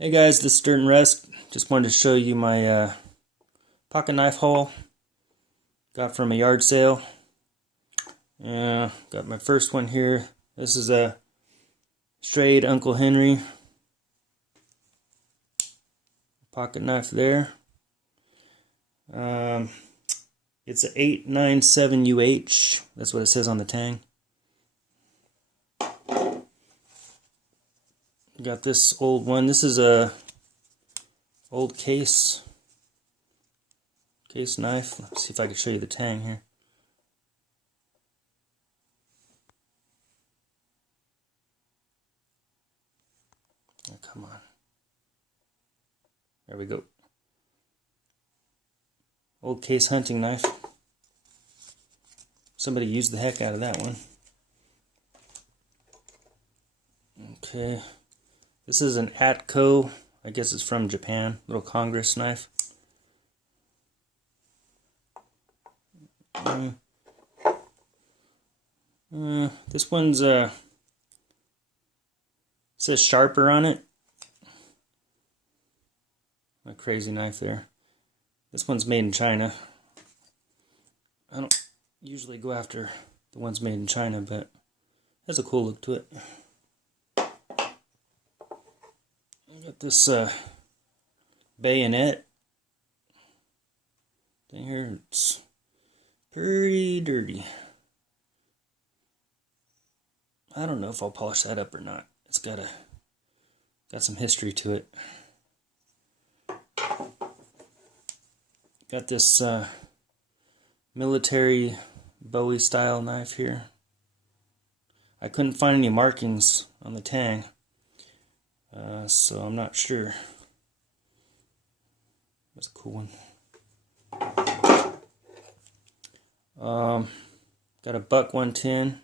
Hey guys, this is Dirt and Rest. Just wanted to show you my pocket knife haul. Got from a yard sale. Yeah, got my first one here. This is a Schrade Uncle Henry pocket knife there. It's a 897UH. That's what it says on the tang. Got this old one. This is a old case knife. Let's see if I can show you the tang here. Oh, come on. There we go. Old case hunting knife. Somebody used the heck out of that one. Okay. This is an Atco. I guess it's from Japan. Little Congress knife. This one's says sharper on it. A crazy knife there. This one's made in China. I don't usually go after the ones made in China, but it has a cool look to it. Got this bayonet thing here. It's pretty dirty. I don't know if I'll polish that up or not. It's got some history to it. Got this military Bowie style knife here. I couldn't find any markings on the tang. So I'm not sure. That's a cool one. Got a buck 110.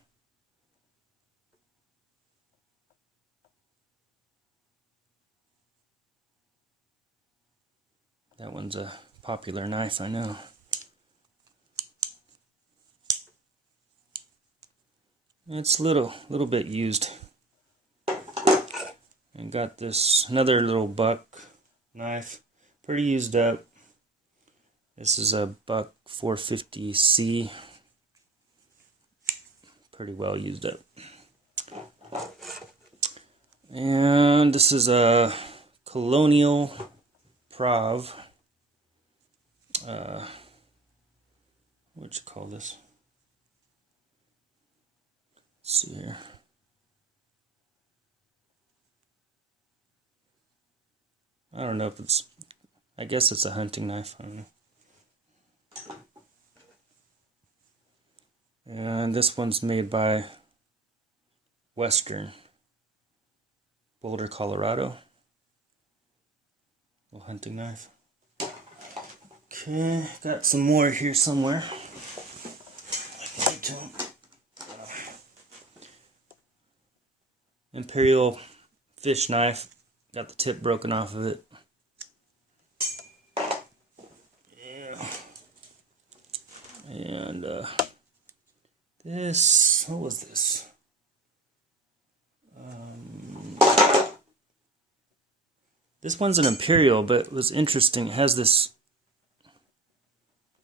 That one's a popular knife, I know. It's a little bit used. And got this another little buck knife, pretty used up. This is a buck 450C, pretty well used up. And this is a Colonial prov. What you call this? Let's see here. I don't know if it's, I guess it's a hunting knife. I don't know. And this one's made by Western, Boulder, Colorado. Little hunting knife. Okay, got some more here somewhere. Imperial fish knife. Got the tip broken off of it. Yeah. And this, what was this? This one's an Imperial, but it was interesting. It has this,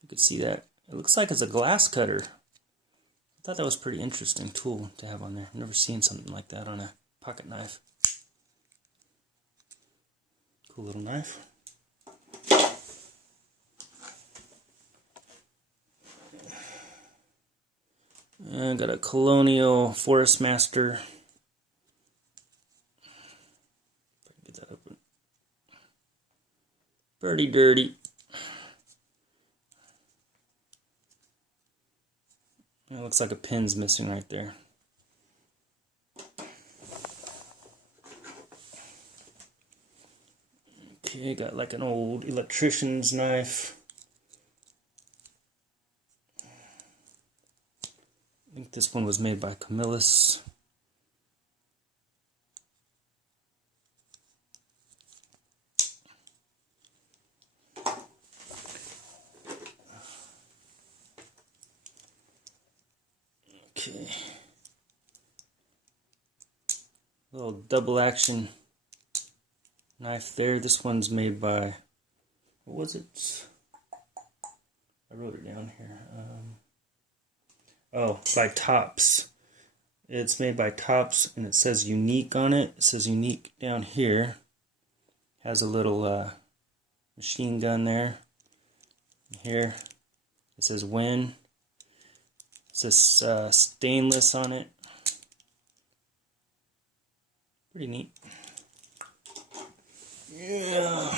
you could see that. It looks like it's a glass cutter. I thought that was a pretty interesting tool to have on there. I've never seen something like that on a pocket knife. Cool little knife. And got a Colonial Forest Master. Get that open. Pretty dirty. It looks like a pin's missing right there. Okay, got like an old Electricians knife. I think this one was made by Camillus. Okay. Little double action knife there. This one's made by, what was it? I wrote it down here. By Tops. It's made by Tops, and it says unique on it. It says unique down here. Has a little machine gun there. Here it says win. It says stainless on it. Pretty neat. Yeah.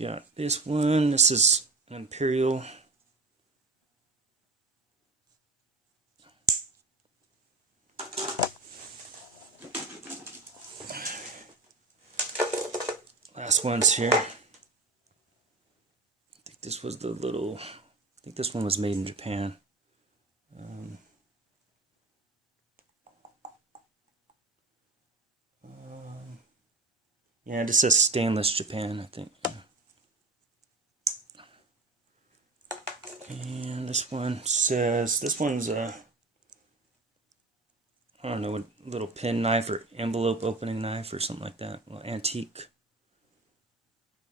Got this one. This is Imperial. Last one's here. I think this was the little. I think this one was made in Japan. Yeah, it just says stainless Japan, I think. And this one says, this one's a, I don't know, a little pen knife or envelope opening knife or something like that. A little antique.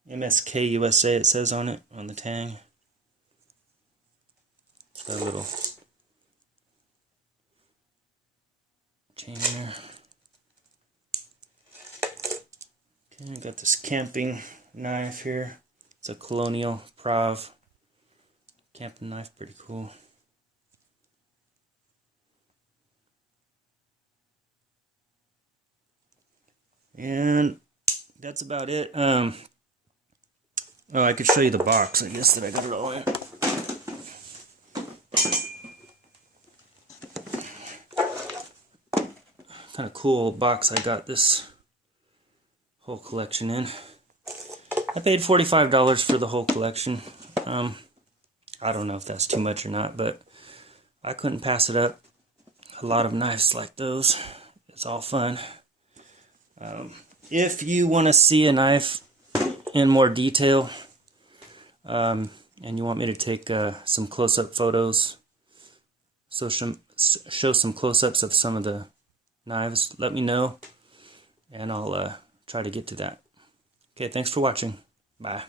MSK USA, it says on it, on the tang. It's got a little chain there. Okay, I got this camping knife here. It's a Colonial prov camping knife, pretty cool. And that's about it. Oh, I could show you the box, I guess, that I got it all in. Kind of cool box I got this whole collection in. I paid $45 for the whole collection. I don't know if that's too much or not, but I couldn't pass it up. A lot of knives like those. It's all fun. If you want to see a knife in more detail, and you want me to take some close-up photos, so show some close-ups of some of the knives, let me know, and I'll try to get to that. Okay, thanks for watching. Bye.